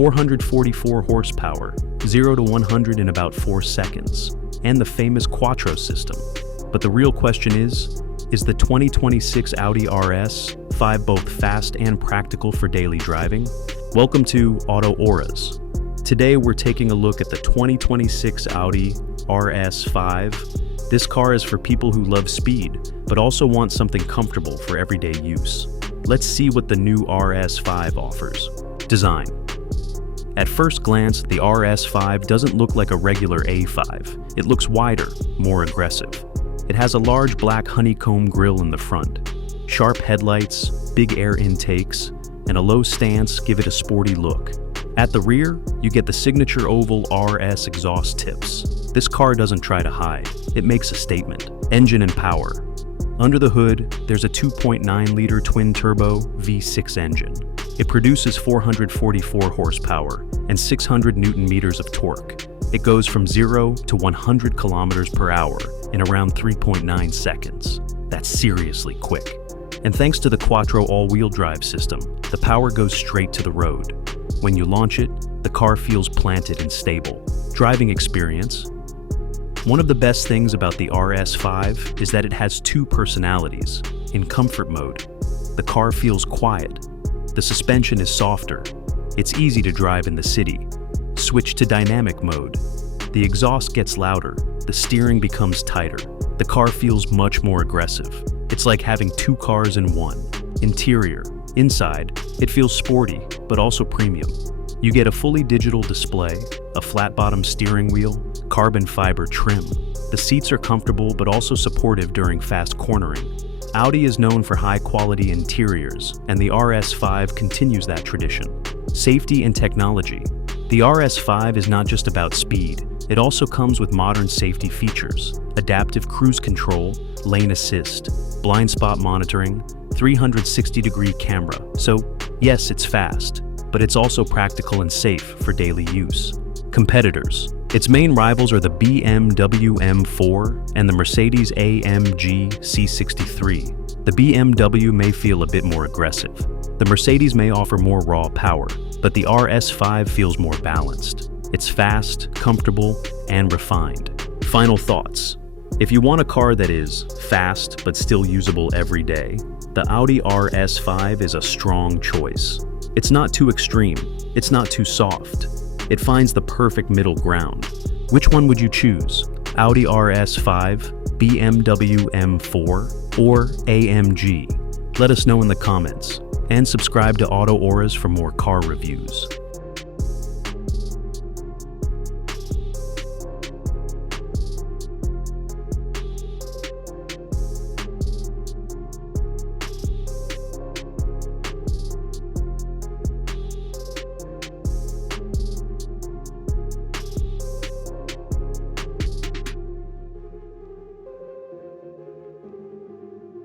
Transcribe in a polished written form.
444 horsepower, 0 to 100 in about 4 seconds, and the famous Quattro system. But the real question is the 2026 Audi RS5 both fast and practical for daily driving? Welcome to Auto Auras. Today we're taking a look at the 2026 Audi RS5. This car is for people who love speed, but also want something comfortable for everyday use. Let's see what the new RS5 offers. Design. At first glance, the RS5 doesn't look like a regular A5. It looks wider, more aggressive. It has a large black honeycomb grille in the front. Sharp headlights, big air intakes, and a low stance give it a sporty look. At the rear, you get the signature oval RS exhaust tips. This car doesn't try to hide. It makes a statement. Engine and power. Under the hood, there's a 2.9-liter twin-turbo V6 engine. It produces 444 horsepower and 600 Newton-meters of torque. It goes from 0 to 100 kilometers per hour in around 3.9 seconds. That's seriously quick. And thanks to the Quattro all-wheel drive system, the power goes straight to the road. When you launch it, the car feels planted and stable. Driving experience. One of the best things about the RS5 is that it has two personalities. In comfort mode, the car feels quiet. The suspension is softer. It's easy to drive in the city. Switch to dynamic mode. The exhaust gets louder. The steering becomes tighter. The car feels much more aggressive. It's like having two cars in one. Interior. Inside, it feels sporty, but also premium. You get a fully digital display, a flat-bottom steering wheel, carbon fiber trim. The seats are comfortable but also supportive during fast cornering. Audi is known for high-quality interiors, and the RS5 continues that tradition. Safety and technology. The RS5 is not just about speed. It also comes with modern safety features: adaptive cruise control, lane assist, blind spot monitoring, 360-degree camera. So, yes, it's fast, but it's also practical and safe for daily use. Competitors. Its main rivals are the BMW M4 and the Mercedes AMG C63. The BMW may feel a bit more aggressive. The Mercedes may offer more raw power, but the RS5 feels more balanced. It's fast, comfortable, and refined. Final thoughts. If you want a car that is fast but still usable every day, the Audi RS5 is a strong choice. It's not too extreme, it's not too soft. It finds the perfect middle ground. Which one would you choose? Audi RS5, BMW M4, or AMG? Let us know in the comments, and subscribe to Auto Auras for more car reviews.